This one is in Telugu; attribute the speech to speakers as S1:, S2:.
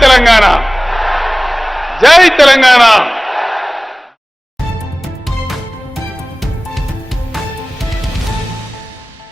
S1: తెలంగాణ. జై తెలంగాణ.